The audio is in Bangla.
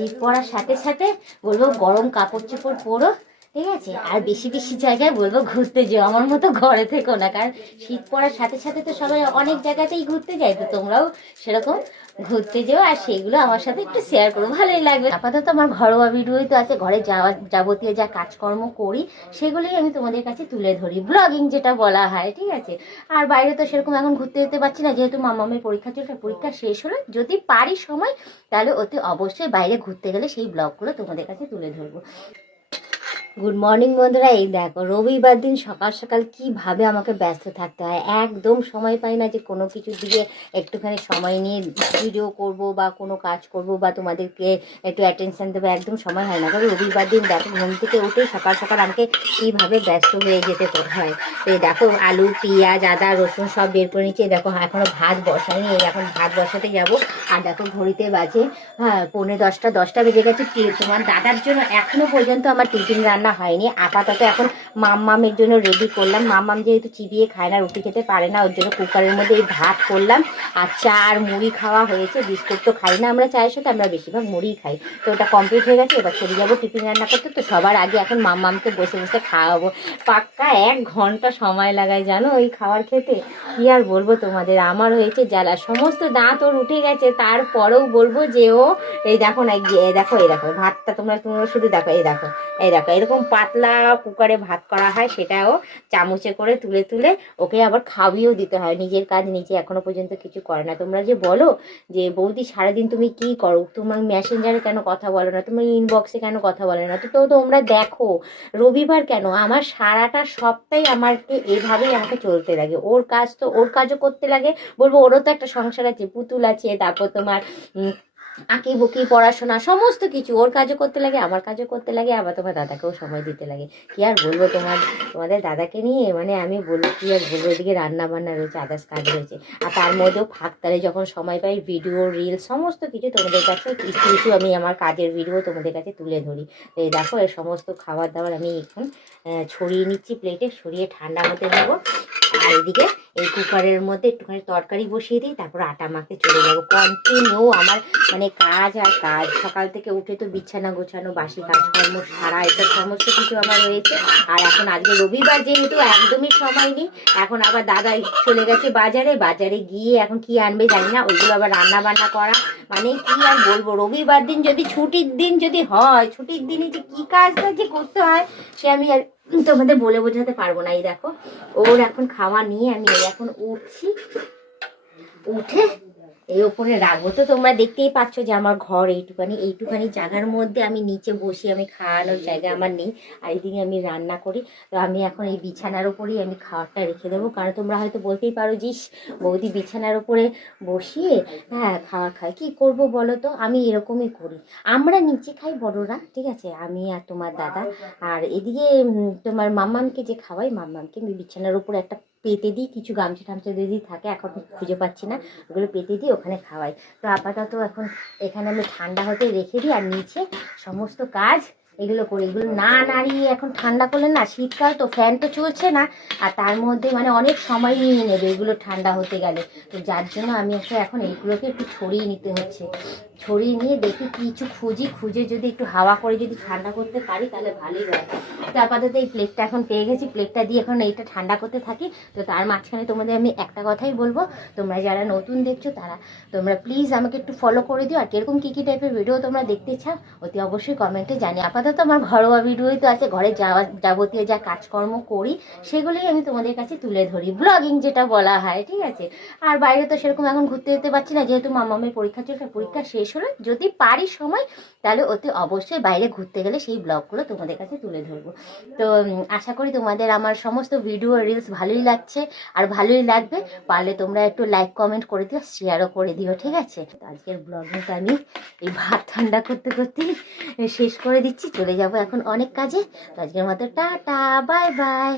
শীত পড়ার সাথে সাথে বলবো গরম কাপড় চোপড় পরো, ঠিক আছে? আর বেশি বেশি জায়গায় বলবো ঘুরতে যেও, আমার মতো ঘরে থেকো না, কারণ শীত পড়ার সাথে সাথে তো সবাই অনেক জায়গাতেই ঘুরতে যায়, তো তোমরাও সেরকম ঘুরতে যেও আর সেগুলো আমার সাথে একটু শেয়ার করো, ভালোই লাগবে। আপাতত আমার ঘরোয়া ভিডিওই তো আছে, ঘরে যাওয়া যাবতীয় যা কাজকর্ম করি সেগুলোই আমি তোমাদের কাছে তুলে ধরি, ব্লগিং যেটা বলা হয়, ঠিক আছে? আর বাইরে তো সেরকম এখন ঘুরতে যেতে পারছি না, যেহেতু মামামের পরীক্ষা চলছে, পরীক্ষা শেষ হলে যদি পারি সময় তাহলে অতি অবশ্যই বাইরে ঘুরতে গেলে সেই ব্লগগুলো তোমাদের কাছে তুলে ধরবো। গুড মর্নিং বন্ধুরা, এই দেখো রবিবার দিন সকাল সকাল কিভাবে আমাকে ব্যস্ত থাকতে হয়, একদম সময় পাই না যে কোনো কিছুর দিকে একটুখানি সময় নিয়ে ভিডিও করব বা কোনো কাজ করব বা তোমাদেরকে একটু অ্যাটেনশন দেবো, একদম সময় হয় না। কারণ রবিবার দিন দেখো ঘুম থেকে উঠে সকাল সকাল আমাকে কীভাবে ব্যস্ত হয়ে যেতে হয়। এই দেখো আলু পেঁয়াজ আদা রসুন সব বের করে নিচ্ছি, দেখো এখনও ভাত বসাইনি, এই এখন ভাত বসাতে যাব। আর দেখো ঘড়িতে বাজে 9:45, 10টা বেজে গেছে। তোমার দাদার জন্য এখনো পর্যন্ত আমার টিফিন রান্না হয়নি, আপাতত এখন মাম্মামের জন্য রেডি করলাম। মাম্মাম যেহেতু চিবিয়ে খায় না, রুটি খেতে পারে না, ওর জন্য কুকারের মধ্যে এই ভাত করলাম। আর চা আর মুড়ি খাওয়া হয়েছে, বিস্কুট তো খাই না আমরা চায়ের সাথে, আমরা বেশিরভাগ মুড়িই খাই। তো ওটা কমপ্লিট হয়ে গেছে, এবার চলে যাবো টিফিন রান্না করতে। তো সবার আগে এখন মাম্মামকে বসে বসে খাওয়াবো, পাক্কা 1 ঘন্টা সময় লাগায় জানো ওই খাবার খেতে। কি আর বলবো তোমাদের, আমার হয়েছে জ্বালা, সমস্ত দাঁত ওর উঠে গেছে, তারপরেও বলবো যে ও এই দেখো না, দেখো এই দেখো ভাতটা, তোমরা শুধু দেখো, এই দেখো এরকম পাতলা কুকারে ভাত করা হয়, সেটাও চামচে করে তুলে তুলে ওকে আবার খাওয়িয়েও দিতে হয়। নিজের কাজ নিজে এখনো পর্যন্ত কিছু করে না। তোমরা যে বলো যে বৌদি সারাদিন তুমি কি করো, তোমার মেসেঞ্জারে কেন কথা বলো না, তোমার ইনবক্সে কেন কথা বলে না, তো তোমরা দেখো রবিবার কেন, আমার সারাটা সপ্তাহে আমাকে এভাবেই আমাকে চলতে লাগে। ওর কাজ তো ওর কাজও করতে লাগে, বলবো ওরও তো একটা সংসার আছে, পুতুল আছে, তারপর তোমার আঁকি বুকি পড়াশোনা সমস্ত কিছু, ওর কাজও করতে লাগে, আমার কাজও করতে লাগে, আবার তোমার দাদাকেও সময় দিতে লাগে। কি আর বলবো তোমাদের দাদাকে নিয়ে, মানে আমি বলবো কি আর বলবো, এদিকে রান্না বান্না রয়েছে, আদার্স কাজ রয়েছে, আর তার মধ্যেও ফাঁকতালে যখন সময় পাই ভিডিও রিল সমস্ত কিছু তোমাদের কাছে কিছু কিছু আমি আমার কাজের ভিডিও তোমাদের কাছে তুলে ধরি। এই দেখো এই সমস্ত খাবার দাবার আমি এখন ছড়িয়ে নিচ্ছি প্লেটে, সরিয়ে ঠান্ডা হতে দেবো। আর এদিকে এই কুকারের মধ্যে একটুখানি তরকারি বসিয়ে দিই, তারপর আটা মাখতে চলে যাবো। কন্টিনিউ আমার মানে কাজ আর কাজ, সকাল থেকে উঠে তো বিছানা গোছানো, বাসি কাজকর্ম সারা, এটা সমস্ত কিছু আমার রয়েছে। আর এখন আজকে রবিবার যেহেতু একদমই সময় নেই, এখন আবার দাদা চলে গেছে বাজারে গিয়ে এখন কি আনবে জানি না, ওইগুলো আবার রান্না বান্না করা, মানে কি আর বলবো, রবিবার দিন যদি ছুটির দিন যদি হয়, ছুটির দিনে যে কি কাজটা যে করতে হয় সে আমি আর তোমাদের বলে বোঝাতে পারবো না। এই দেখো ওর এখন খাওয়া নিয়ে আমি এখন উঠছি, উঠে এই ওপরে রাখবো। তো তোমরা দেখতেই পাচ্ছ যে আমার ঘর এইটুখানি জায়গার মধ্যে আমি নিচে বসি, আমি খাওয়ানোর জায়গা আমার নেই, আর এদিকে আমি রান্না করি। তো আমি এখন এই বিছানার উপরেই আমি খাবারটা রেখে দেবো, কারণ তোমরা হয়তো বলতেই পারো যে বৌদি বিছানার উপরে বসিয়ে খাবার খায়, কি করব বলো তো, আমি এরকমই করি। আমরা নিচে খাই বড়রা, ঠিক আছে, আমি আর তোমার দাদা। আর এদিকে তোমার মাম্মামকে যে খাওয়াই, মাম্মামকে আমি বিছানার উপরে একটা পেতে দিই, কিছু গামছা টামছা যদি থাকে, এখন খুঁজে পাচ্ছি না, ওগুলো পেতে দিই, ওখানে খাওয়াই। তো আপাতত এখন এখানে আমি ঠান্ডা হতে রেখে দিই, আর নিচে সমস্ত কাজ এগুলো করি। এগুলো না নাড়িয়ে এখন ঠান্ডা করলে না, শীতকাল তো ফ্যান তো চলছে না, আর তার মধ্যে মানে অনেক সময় নিয়ে নেবে এগুলো ঠান্ডা হতে গেলে। তো যার জন্য আমি এখন এইগুলোকে একটু ছড়িয়ে নিতে হচ্ছে, ছড়িয়ে নিয়ে দেখি কিছু খুঁজে যদি একটু হাওয়া করে যদি ঠান্ডা করতে পারি তাহলে ভালোই হয়। তো আপাতত এই প্লেটটা এখন পেয়ে গেছি, প্লেটটা দিয়ে এখন এইটা ঠান্ডা করতে থাকি। তো তার মাঝখানে তোমাদের আমি একটা কথাই বলবো, তোমরা যারা নতুন দেখছো তোমরা প্লিজ আমাকে একটু ফলো করে দিও, আর কিরকম কী টাইপের ভিডিও তোমরা দেখতে চাও অতি অবশ্যই কমেন্টে জানি। আপাতত আমার ঘরোয়া ভিডিওই তো আছে, ঘরে যাবতীয় যা কাজকর্ম করি সেগুলোই আমি তোমাদের কাছে তুলে ধরি, ব্লগিং যেটা বলা হয়, ঠিক আছে? আর বাইরে তো সেরকম এখন ঘুরতে যেতে পারছি না, যেহেতু মামামের পরীক্ষা চলছে, পরীক্ষা শেষ হলে যদি পারি সময় তাহলে অতি অবশ্যই বাইরে ঘুরতে গেলে সেই ব্লগগুলো তোমাদের কাছে তুলে ধরবো। তো আশা করি তোমাদের আমার সমস্ত ভিডিও রিলস ভালোই লাগছে আর ভালোই লাগবে, পারলে তোমরা একটু লাইক কমেন্ট করে দিও, শেয়ারও করে দিও, ঠিক আছে? তো আজকের ব্লগটা আমি এই ভাত ঠান্ডা করতে করতেই শেষ করে দিচ্ছি, চলে যাব এখন অনেক কাজে। তো আজকের মতো টাটা, বাই বাই।